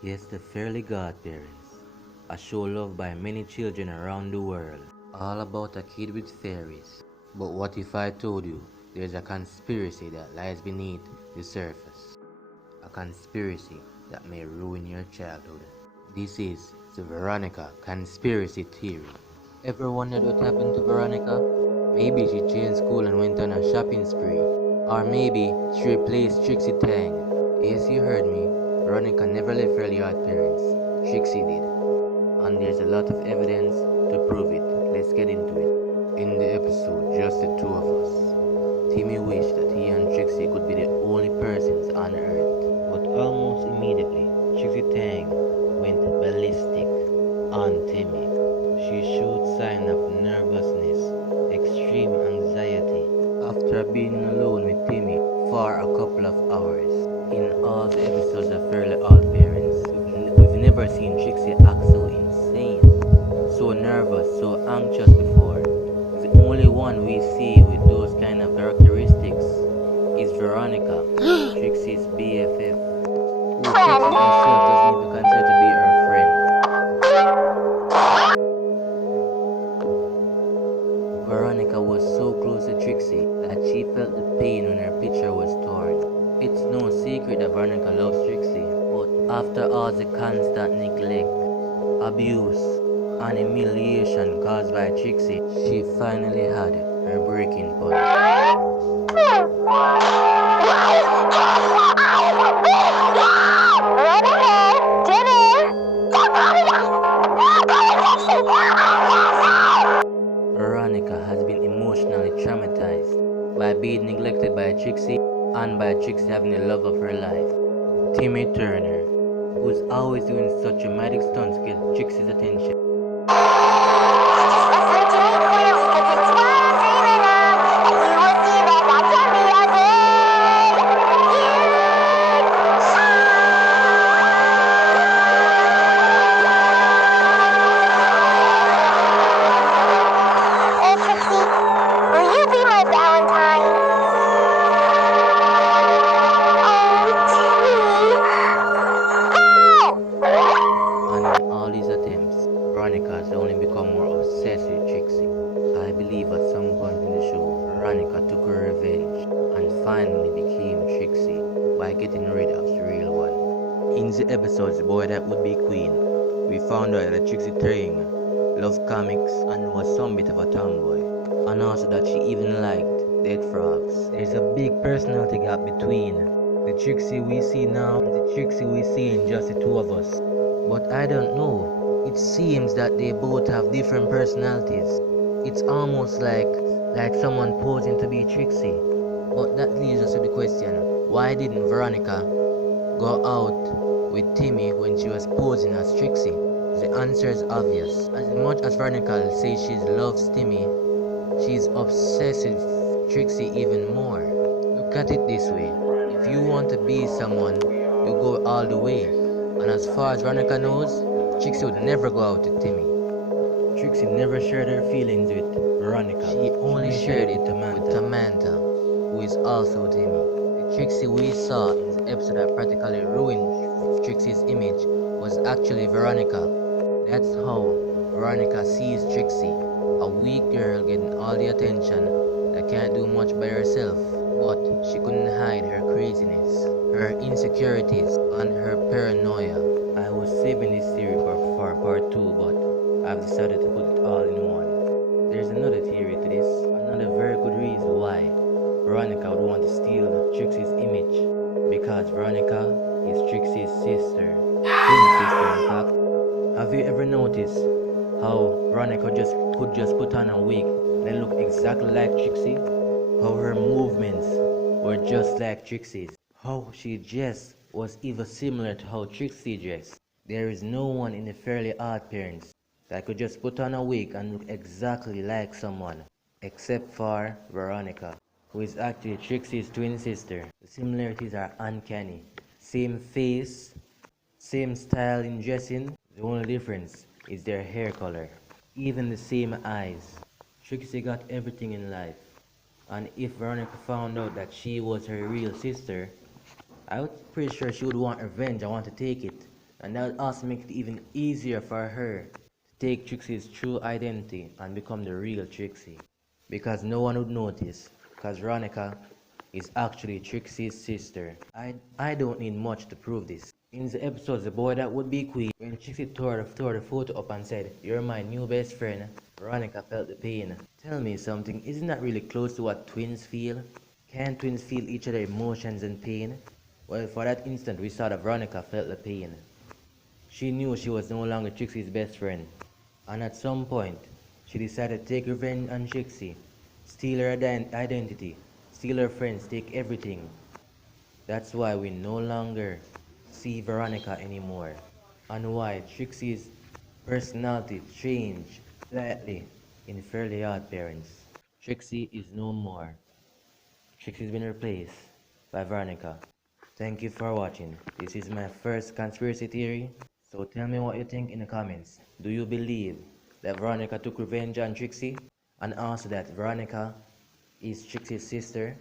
Yes, the Fairly Godparents, a show loved by many children around the world, all about a kid with fairies. But what if I told you there's a conspiracy that lies beneath the surface? A conspiracy that may ruin your childhood. This is the Veronica conspiracy theory. Ever wondered what happened to Veronica? Maybe she changed school and went on a shopping spree. Or maybe she replaced Trixie Tang. Yes, you heard me. Veronica never left her odd parents. Trixie did. And there's a lot of evidence to prove it. Let's get into it. In the episode, just the two of us, Timmy wished that he and Trixie could be the only persons on Earth. But almost immediately, Trixie Tang went ballistic on Timmy. She showed signs of nervousness, extreme anxiety, after being alone with Timmy for a couple of hours. In all the episodes of Fairly Odd Parents, we've never seen Trixie act so insane, so nervous, so anxious before. The only one we see with those kind of characteristics is Veronica, Trixie's BFF, who Trixie herself doesn't even consider to be her friend. Veronica was so close to Trixie that she felt the pain when her picture was torn. It's no secret that Veronica loves Trixie, but after all the constant neglect, abuse, and humiliation caused by Trixie, she finally had her breaking point. Veronica has been emotionally traumatized by being neglected by Trixie and by Trixie having the love of her life, Timmy Turner, who's always doing such dramatic stunts to get Trixie's attention. Veronica has only become more obsessed with Trixie. I believe at some point in the show, Veronica took her revenge and finally became Trixie by getting rid of the real one. In the episodes The Boy That Would Be Queen, we found out that Trixie Tang loved comics and was some bit of a tomboy, and also that she even liked dead frogs. There's a big personality gap between the Trixie we see now and the Trixie we see in Just the Two of Us. But I don't know. It seems that they both have different personalities. It's almost like someone posing to be Trixie. But that leads us to the question, why didn't Veronica go out with Timmy when she was posing as Trixie? The answer is obvious. As much as Veronica says she loves Timmy, she's obsessed with Trixie even more. Look at it this way. If you want to be someone, you go all the way. And as far as Veronica knows, Trixie would never go out with Timmy. Trixie never shared her feelings with Veronica. She only shared it with Samantha, who is also Timmy. The Trixie we saw in the episode that practically ruined Trixie's image was actually Veronica. That's how Veronica sees Trixie, a weak girl getting all the attention that can't do much by herself. But she couldn't hide her craziness, her insecurities, and her paranoia. I was saving this theory for part 2, but I've decided to put it all in one. There's another theory to this, another very good reason why Veronica would want to steal Trixie's image, because Veronica is Trixie's sister, twin sister in fact. Have you ever noticed how Veronica could just put on a wig and look exactly like Trixie? How her movements were just like Trixie's. How she dressed was even similar to how Trixie dressed. There is no one in the Fairly Odd Parents that could just put on a wig and look exactly like someone, except for Veronica, who is actually Trixie's twin sister. The similarities are uncanny. Same face, same style in dressing, the only difference is their hair color. Even the same eyes. Trixie got everything in life. And if Veronica found out that she was her real sister, I was pretty sure she would want revenge and want to take it. And that would also make it even easier for her to take Trixie's true identity and become the real Trixie. Because no one would notice, because Veronica is actually Trixie's sister. I don't need much to prove this. In the episode The Boy That Would Be Queen, when Trixie tore the photo up and said, "You're my new best friend," Veronica felt the pain. Tell me something, isn't that really close to what twins feel? Can twins feel each other's emotions and pain? Well, for that instant, we saw that Veronica felt the pain. She knew she was no longer Trixie's best friend, and at some point, she decided to take revenge on Trixie, steal her identity, steal her friends, take everything. That's why we no longer see Veronica anymore, and why Trixie's personality changed slightly in Fairly Odd Parents. Trixie is no more. Trixie's been replaced by Veronica. Thank you for watching. This is my first conspiracy theory, so tell me what you think in the comments. Do you believe that Veronica took revenge on Trixie? And also that Veronica is Trixie's sister?